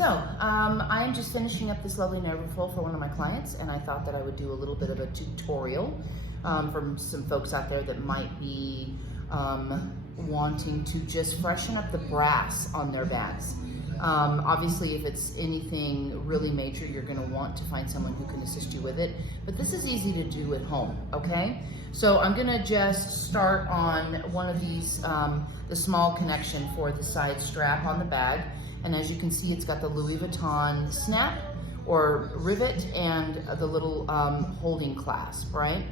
I am just finishing up this lovely Neverfull for one of my clients, and I thought that I would do a little bit of a tutorial from some folks out there that might be wanting to just freshen up the brass on their bags. Obviously, if it's anything really major, you're going to want to find someone who can assist you with it, but this is easy to do at home, okay? So I'm going to just start on one of these, the small connection for the side strap on the bag. And as you can see, it's got the Louis Vuitton snap or rivet and the little holding clasp, right?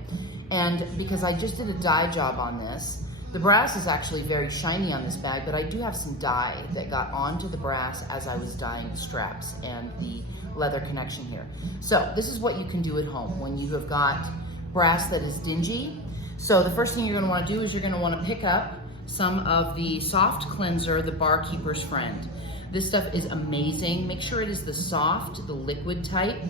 And because I just did a dye job on this, the brass is actually very shiny on this bag, but I do have some dye that got onto the brass as I was dyeing the straps and the leather connection here. So this is what you can do at home when you have got brass that is dingy. So the first thing you're gonna wanna do is you're gonna wanna pick up some of the soft cleanser, the Barkeeper's Friend. This stuff is amazing. Make sure it is the soft, the liquid type.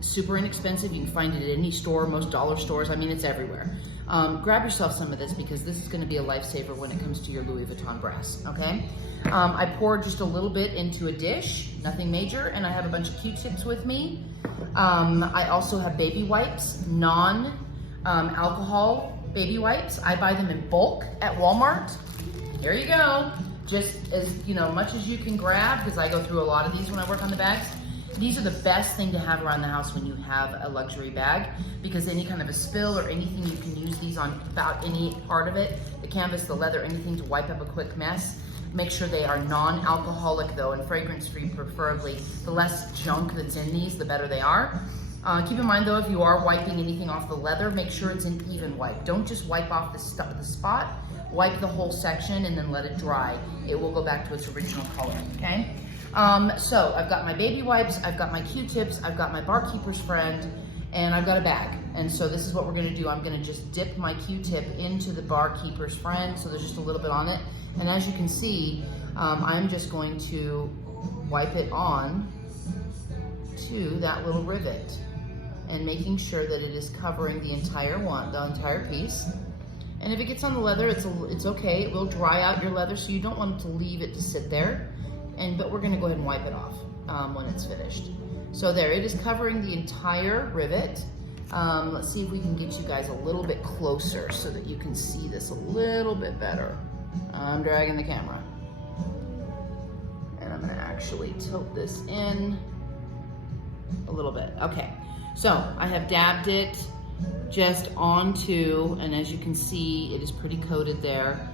Super inexpensive. You can find it at any store, most dollar stores. I mean, it's everywhere. Grab yourself some of this because this is going to be a lifesaver when it comes to your Louis Vuitton brass, okay? I poured just a little bit into a dish, nothing major, and I have a bunch of Q-tips with me. I also have baby wipes, non-alcohol baby wipes. I buy them in bulk at Walmart. Here you go. Just as much as you can grab, because I go through a lot of these when I work on the bags. These are the best thing to have around the house when you have a luxury bag, because any kind of a spill or anything, you can use these on about any part of it, the canvas, the leather, anything to wipe up a quick mess. Make sure they are non-alcoholic though, and fragrance-free preferably. The less junk that's in these, the better they are. Keep in mind though, if you are wiping anything off the leather, make sure it's an even wipe. Don't just wipe off the spot. Wipe the whole section and then let it dry. It will go back to its original color, okay? So I've got my baby wipes, I've got my Q-tips, I've got my Barkeeper's Friend, and I've got a bag. And so this is what we're gonna do. I'm gonna just dip my Q-tip into the Barkeeper's Friend, so there's just a little bit on it. And as you can see, I'm just going to wipe it on to that little rivet and making sure that it is covering the entire piece. And if it gets on the leather, it's okay. It will dry out your leather, so you don't want to leave it to sit there. But we're gonna go ahead and wipe it off when it's finished. So there, it is covering the entire rivet. Let's see if we can get you guys a little bit closer so that you can see this a little bit better. I'm dragging the camera. And I'm gonna actually tilt this in a little bit. Okay, so I have dabbed it just onto, and as you can see, it is pretty coated there.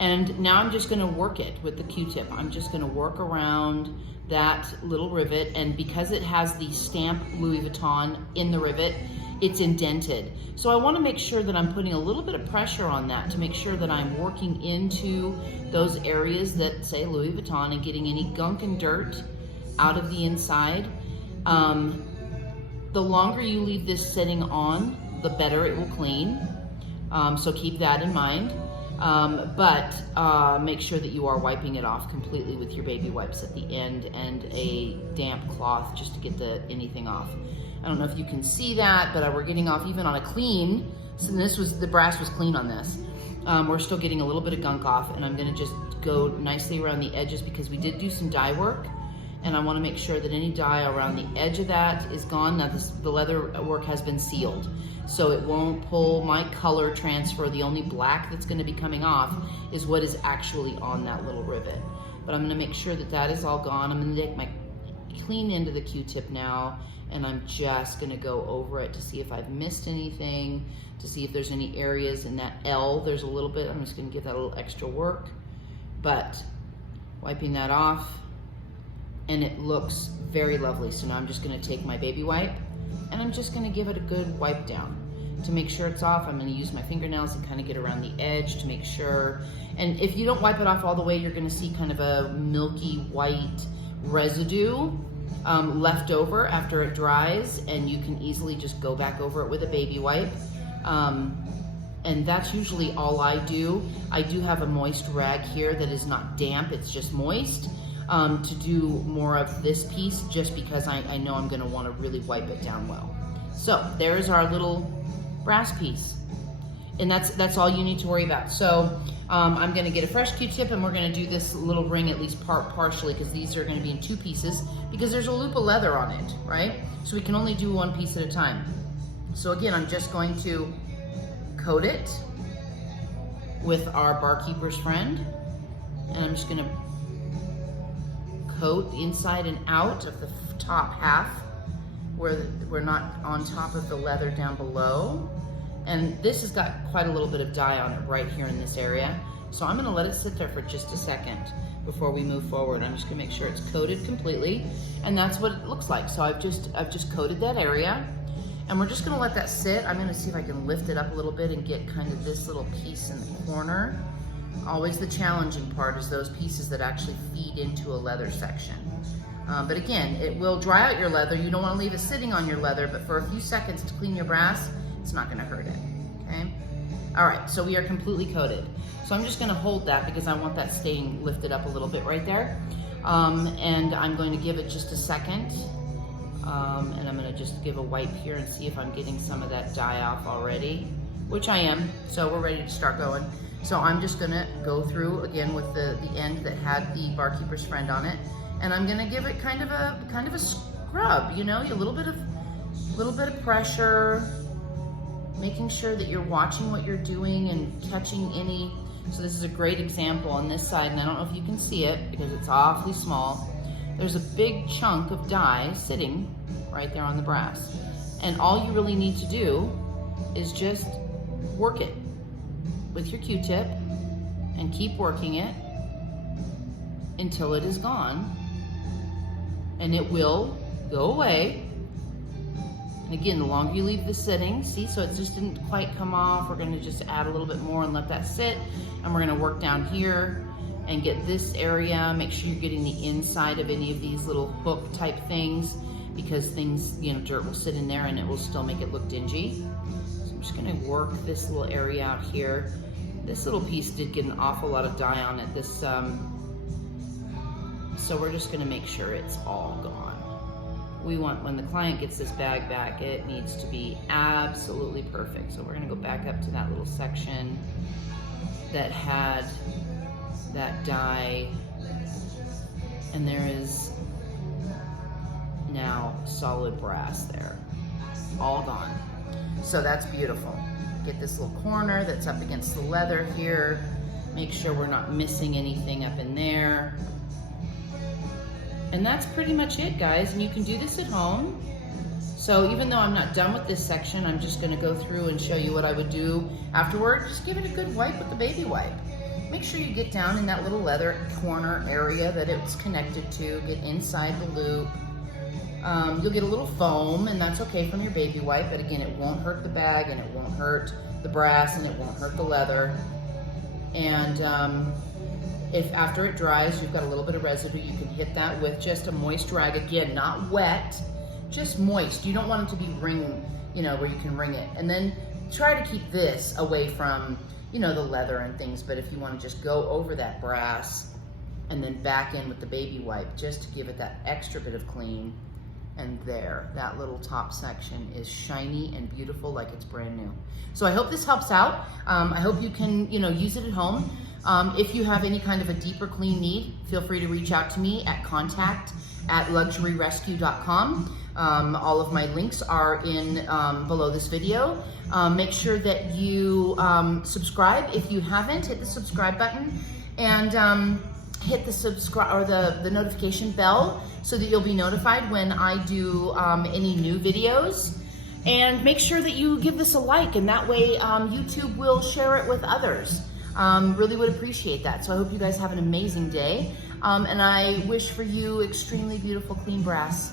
And now I'm just gonna work it with the Q-tip. I'm just gonna work around that little rivet, and because it has the stamp Louis Vuitton in the rivet, it's indented. So I wanna make sure that I'm putting a little bit of pressure on that to make sure that I'm working into those areas that say Louis Vuitton and getting any gunk and dirt out of the inside. The longer you leave this sitting on, the better it will clean. So keep that in mind. But make sure that you are wiping it off completely with your baby wipes at the end and a damp cloth just to get anything off. I don't know if you can see that, but we're getting off even on a clean. So the brass was clean on this. We're still getting a little bit of gunk off, and I'm gonna just go nicely around the edges because we did do some dye work. And I wanna make sure that any dye around the edge of that is gone. Now the leather work has been sealed, so it won't pull my color transfer. The only black that's gonna be coming off is what is actually on that little rivet. But I'm gonna make sure that that is all gone. I'm gonna take my clean end of the Q-tip now, and I'm just gonna go over it to see if I've missed anything, to see if there's any areas in that L. There's a little bit, I'm just gonna give that a little extra work, but wiping that off, and it looks very lovely. So now I'm just gonna take my baby wipe and I'm just gonna give it a good wipe down. To make sure it's off, I'm gonna use my fingernails and kind of get around the edge to make sure. And if you don't wipe it off all the way, you're gonna see kind of a milky white residue left over after it dries, and you can easily just go back over it with a baby wipe. And that's usually all I do. I do have a moist rag here that is not damp, it's just moist. To do more of this piece, just because I know I'm gonna wanna really wipe it down well. So there's our little brass piece. And that's all you need to worry about. So I'm gonna get a fresh Q-tip and we're gonna do this little ring at least partially, because these are gonna be in 2 pieces because there's a loop of leather on it, right? So we can only do 1 piece at a time. So again, I'm just going to coat it with our barkeeper's friend, and I'm just gonna coat the inside and out of the top half where we're not on top of the leather down below. And this has got quite a little bit of dye on it right here in this area. So I'm gonna let it sit there for just a second before we move forward. I'm just gonna make sure it's coated completely, and that's what it looks like. So I've just coated that area, and we're just gonna let that sit. I'm gonna see if I can lift it up a little bit and get kind of this little piece in the corner. Always the challenging part is those pieces that actually feed into a leather section. But again, it will dry out your leather. You don't wanna leave it sitting on your leather, but for a few seconds to clean your brass, it's not gonna hurt it, okay? All right, so we are completely coated. So I'm just gonna hold that because I want that staying lifted up a little bit right there. And I'm going to give it just a second. And I'm gonna just give a wipe here and see if I'm getting some of that dye off already, which I am, so we're ready to start going. So I'm just gonna go through again with the end that had the barkeeper's friend on it, and I'm gonna give it kind of a scrub, you know, a little bit of pressure, making sure that you're watching what you're doing and catching any. So this is a great example on this side, and I don't know if you can see it because it's awfully small. There's a big chunk of dye sitting right there on the brass. And all you really need to do is just work it with your Q-tip and keep working it until it is gone, and it will go away. And again, the longer you leave this sitting, see, so it just didn't quite come off. We're gonna just add a little bit more and let that sit, and we're gonna work down here and get this area. Make sure you're getting the inside of any of these little hook type things, because things, you know, dirt will sit in there and it will still make it look dingy. So I'm just gonna work this little area out here. This little piece did get an awful lot of dye on it. So we're just gonna make sure it's all gone. We want, when the client gets this bag back, it needs to be absolutely perfect. So we're gonna go back up to that little section that had that dye, and there is now solid brass there, all gone. So that's beautiful. Get this little corner that's up against the leather here. Make sure we're not missing anything up in there. And that's pretty much it, guys. And you can do this at home. So even though I'm not done with this section, I'm just gonna go through and show you what I would do afterward. Just give it a good wipe with the baby wipe. Make sure you get down in that little leather corner area that it's connected to, get inside the loop. You'll get a little foam, and that's okay from your baby wipe, but again, it won't hurt the bag, and it won't hurt the brass, and it won't hurt the leather. And if after it dries, you've got a little bit of residue, you can hit that with just a moist rag. Again, not wet, just moist. You don't want it to be you know, where you can wring it. And then try to keep this away from, you know, the leather and things, but if you want to just go over that brass and then back in with the baby wipe just to give it that extra bit of clean. And there, that little top section is shiny and beautiful like it's brand new. So I hope this helps out. I hope you can, you know, use it at home. If you have any kind of a deeper clean need, feel free to reach out to me at contact@luxuryrescue.com. All of my links are in below this video. Make sure that you subscribe. If you haven't, hit the subscribe button, and hit the subscribe or the notification bell so that you'll be notified when I do any new videos. And make sure that you give this a like, and that way YouTube will share it with others. Really would appreciate that. So I hope you guys have an amazing day, and I wish for you extremely beautiful clean brass.